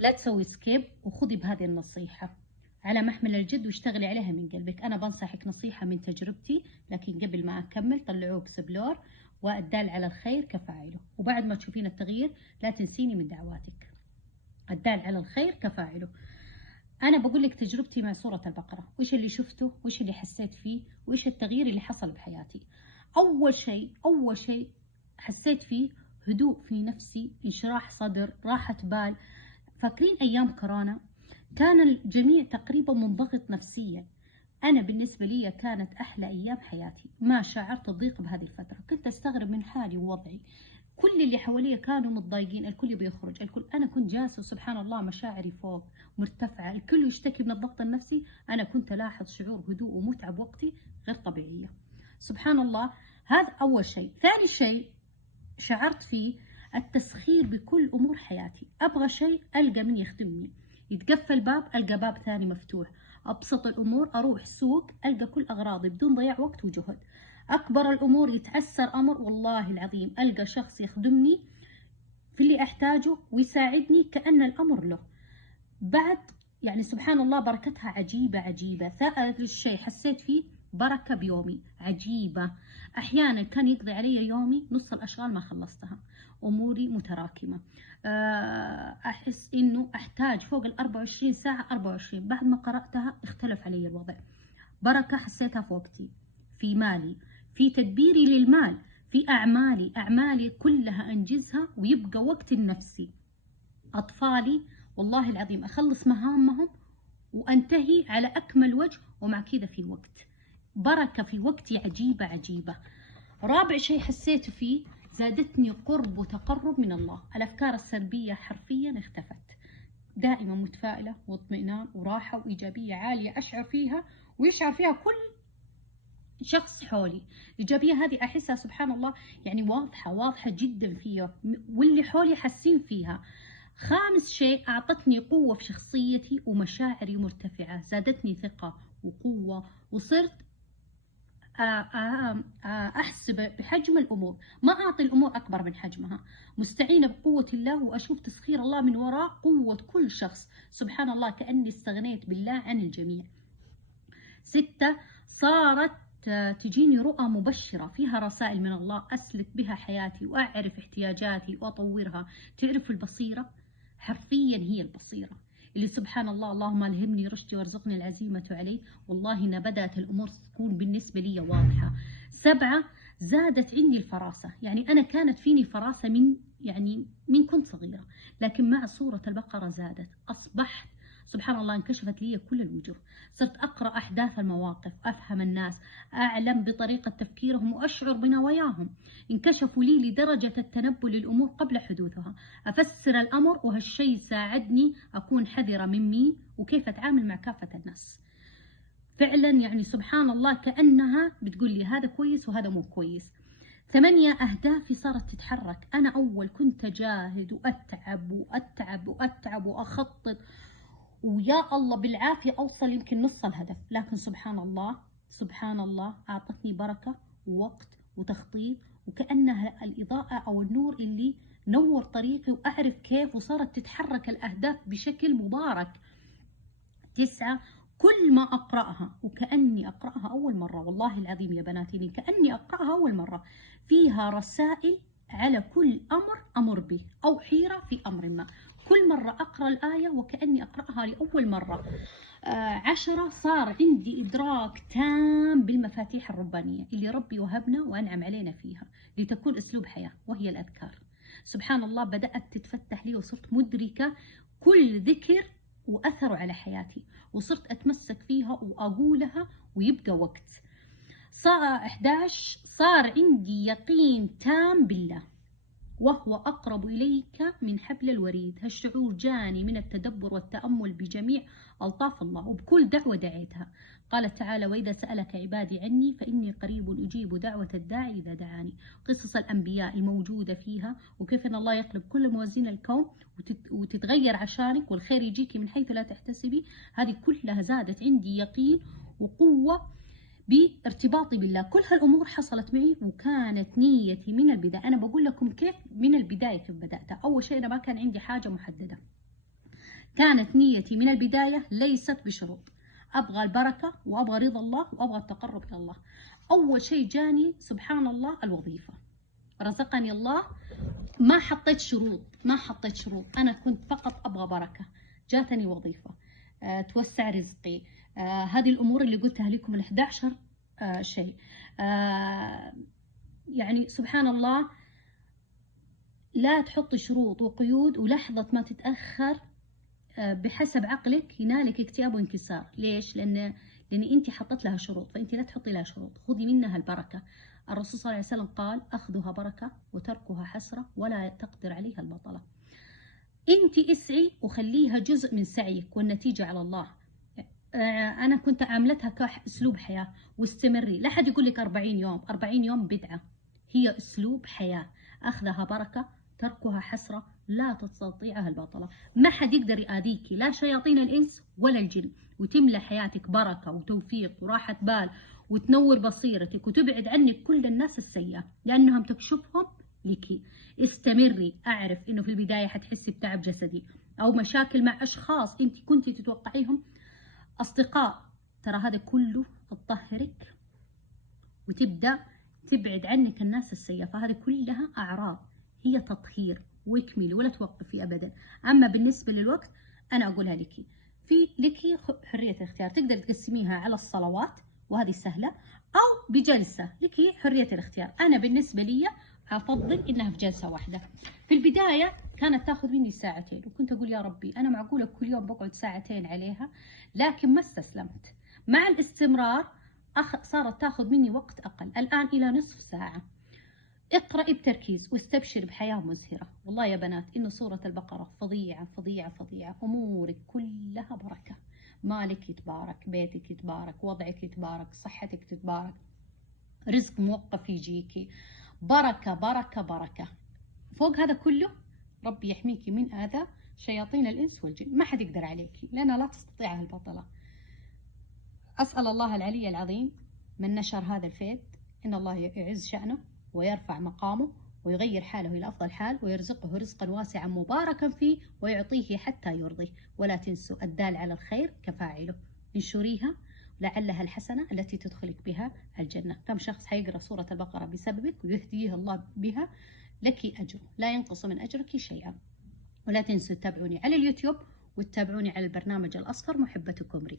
لا تسوي سكيب وخذي بهذه النصيحة على محمل الجد واشتغلي عليها من قلبك. أنا بنصحك نصيحة من تجربتي، لكن قبل ما أكمل طلعوه بسبلور، والدال على الخير كفاعله. وبعد ما تشوفين التغيير لا تنسيني من دعواتك. الدال على الخير كفاعله. أنا بقول لك تجربتي مع سورة البقرة، وإيش اللي شفته وإيش اللي حسيت فيه وإيش التغيير اللي حصل بحياتي. أول شيء حسيت فيه هدوء في نفسي، انشراح صدر، راحة بال. فاكرين أيام كورونا كان الجميع تقريبا منضغط نفسيا. أنا بالنسبة لي كانت أحلى أيام حياتي، ما شعرت بضيق بهذه الفترة. كنت أستغرب من حالي ووضعي، كل اللي حواليا كانوا متضايقين، الكل بيخرج، الكل. أنا كنت جالسة سبحان الله مشاعري فوق مرتفعة، الكل يشتكي من الضغط النفسي، أنا كنت ألاحظ شعور هدوء ومتعة بوقتي غير طبيعية. سبحان الله. هذا أول شيء. ثاني شيء شعرت فيه التسخير بكل أمور حياتي. أبغى شيء ألقى من يخدمني، يتقفل باب ألقى باب ثاني مفتوح. أبسط الأمور أروح سوق ألقى كل أغراضي بدون ضياع وقت وجهد. أكبر الأمور يتعسر أمر والله العظيم ألقى شخص يخدمني في اللي أحتاجه ويساعدني كأن الأمر له. بعد يعني سبحان الله بركتها عجيبة عجيبة. ثالث شيء حسيت فيه بركة بيومي عجيبة. أحيانا كان يقضي علي يومي نص الأشغال ما خلصتها، أموري متراكمة، أحس إنه أحتاج فوق 24 ساعة 24. بعد ما قرأتها اختلف علي الوضع. بركة حسيتها في وقتي، في مالي، في تدبيري للمال، في أعمالي كلها أنجزها ويبقى وقت لنفسي. أطفالي والله العظيم أخلص مهامهم وأنتهي على أكمل وجه، ومع كذا في وقت. بركة في وقتي عجيبة عجيبة. رابع شيء حسيت فيه زادتني قرب وتقرب من الله. الأفكار السلبية حرفيا اختفت. دائما متفائلة واطمئنان وراحة وإيجابية عالية أشعر فيها ويشعر فيها كل شخص حولي. الإيجابية هذه أحسها سبحان الله يعني واضحة جدا فيها، واللي حولي حاسين فيها. خامس شيء أعطتني قوة في شخصيتي ومشاعري مرتفعة، زادتني ثقة وقوة، وصرت أحسب بحجم الأمور، ما أعطي الأمور أكبر من حجمها، مستعينة بقوة الله وأشوف تسخير الله من وراء قوة كل شخص. سبحان الله كأني استغنيت بالله عن الجميع. 6. صارت تجيني رؤى مبشرة فيها رسائل من الله أسلك بها حياتي وأعرف احتياجاتي وأطورها. تعرف البصيرة حرفيا هي البصيرة اللي سبحان الله اللهم ألهمني رشدي وارزقني العزيمة عليه. والله إن بدأت الأمور تكون بالنسبة لي واضحة. 7. زادت عندي الفراسة. يعني أنا كانت فيني فراسة من كنت صغيرة، لكن مع سورة البقرة زادت. أصبحت سبحان الله انكشفت لي كل الوجوه. صرت أقرأ أحداث المواقف، أفهم الناس، أعلم بطريقة تفكيرهم وأشعر بنواياهم. انكشفوا لي لدرجة التنبؤ للأمور قبل حدوثها. أفسر الأمر، وهالشيء ساعدني أكون حذرة من مين وكيف أتعامل مع كافة الناس. فعلا يعني سبحان الله كأنها بتقول لي هذا كويس وهذا مو كويس. 8. أهدافي صارت تتحرك. أنا أول كنت أجاهد وأتعب وأخطط، ويا الله بالعافية أوصل يمكن نص الهدف، لكن سبحان الله أعطتني بركة ووقت وتخطيط، وكأنها الإضاءة أو النور اللي نور طريقي وأعرف كيف، وصارت تتحرك الأهداف بشكل مبارك. 9. كل ما أقرأها وكأني أقرأها أول مرة، والله العظيم يا بناتي كأني أقرأها أول مرة، فيها رسائل على كل أمر به أو حيرة في أمر ما. كل مرة أقرأ الآية وكأني أقرأها لأول مرة. 10. صار عندي إدراك تام بالمفاتيح الربانية اللي ربي وهبنا وأنعم علينا فيها لتكون أسلوب حياة، وهي الأذكار. سبحان الله بدأت تتفتح لي وصرت مدركة كل ذكر وأثره على حياتي، وصرت أتمسك فيها وأقولها ويبقى وقت. 11. صار عندي يقين تام بالله وهو أقرب إليك من حبل الوريد. هالشعور جاني من التدبر والتأمل بجميع ألطاف الله وبكل دعوة دعيتها. قال تعالى: وإذا سألك عبادي عني فإني قريب أجيب دعوة الداعي إذا دعاني. قصص الأنبياء الموجودة فيها، وكيف أن الله يقلب كل موازين الكون وتتغير عشانك والخير يجيك من حيث لا تحتسبي. هذه كلها زادت عندي يقين وقوة بارتباطي بالله. كل هالأمور حصلت معي وكانت نيتي من البداية. أنا بقول لكم كيف من البداية كيف بدأتها. أول شيء أنا ما كان عندي حاجة محددة، كانت نيتي من البداية ليست بشروط، أبغى البركة وأبغى رضا الله وأبغى التقرب إلى الله. أول شيء جاني سبحان الله الوظيفة، رزقني الله، ما حطيت شروط، أنا كنت فقط أبغى بركة. جاتني وظيفة، توسع رزقي، هذه الأمور اللي قلتها لكم ال 11 شيء. يعني سبحان الله، لا تحطي شروط وقيود، ولحظة ما تتأخر بحسب عقلك ينالك اكتئاب وانكسار. ليش؟ لأن أنت حطت لها شروط، فأنت لا تحطي لها شروط، خذي منها البركة. الرسول صلى الله عليه وسلم قال: أخذها بركة وتركها حسرة ولا تقدر عليها البطلة. أنت اسعي وخليها جزء من سعيك والنتيجة على الله. أنا كنت عاملتها كأسلوب حياة، واستمري. لا حد يقول لك 40 يوم، 40 يوم بدعة، هي أسلوب حياة. أخذها بركة تركها حسرة لا تستطيعها البطلة. ما حد يقدر يآذيكي، لا شياطين الإنس ولا الجن، وتملى حياتك بركة وتوفيق وراحة بال، وتنور بصيرتك، وتبعد عنك كل الناس السيئة لأنهم تكشفهم لك. استمري. أعرف إنه في البداية حتحسي بتعب جسدي أو مشاكل مع أشخاص أنت كنتي تتوقعيهم أصدقاء، ترى هذا كله تطهرك وتبدأ تبعد عنك الناس السيئة، فهذه كلها أعراض، هي تطهير. واكملي ولا توقفي أبدا. أما بالنسبة للوقت أنا أقولها لك، لك حرية الاختيار، تقدر تقسميها على الصلوات وهذه سهلة، أو بجلسة، لك حرية الاختيار. أنا بالنسبة لي أفضل إنها في جلسة واحدة. في البداية كانت تاخذ مني ساعتين، وكنت أقول يا ربي أنا معقولة كل يوم بقعد ساعتين عليها؟ لكن ما استسلمت. مع الاستمرار صارت تاخذ مني وقت أقل، الآن إلى نصف ساعة. اقرأي بتركيز واستبشري بحياة مزهرة. والله يا بنات إنه سورة البقرة فظيعة فظيعة فظيعة. أمورك كلها بركة، مالك يتبارك، بيتك يتبارك، وضعك يتبارك، صحتك تتبارك، رزق موقف يجيكي، بركة بركة بركة. فوق هذا كله ربي يحميكي من أذى شياطين الإنس والجن، ما حد يقدر عليكي لأنها لا تستطيعها البطلة. أسأل الله العلي العظيم من نشر هذا الفيض إن الله يعز شأنه ويرفع مقامه ويغير حاله إلى أفضل حال، ويرزقه رزقا واسعا مباركا فيه، ويعطيه حتى يرضيه. ولا تنسوا الدال على الخير كفاعله، انشريها لعلها الحسنة التي تدخلك بها الجنة. كم شخص حيقرأ سورة البقرة بسببك ويهديه الله بها، لك أجر لا ينقص من أجرك شيئا. ولا تنسوا تتابعوني على اليوتيوب وتتابعوني على البرنامج الأصفر محبتكم ري.